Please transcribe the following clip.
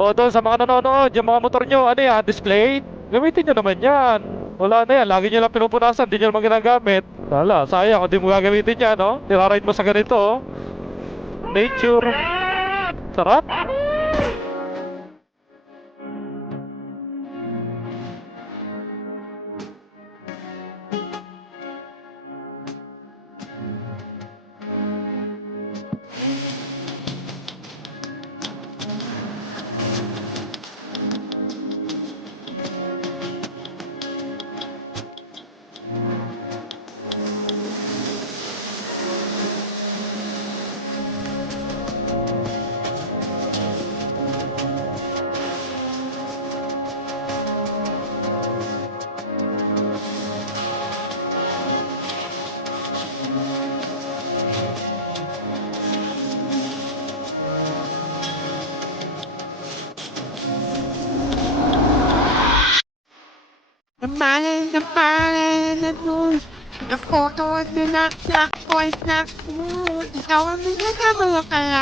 O doon sa mga nanonood, yung mga motor nyo, ano yan, display? Gamitin nyo naman yan. Wala na yan, lagi nyo lang pinupunasan, di nyo naman ginagamit. Wala, sayang, kung di mo gagamitin yan, no? Niraride mo sa ganito, oh. Nature. Sarap. The man, the news, the photos, the black voice, the food, the government, the look alive.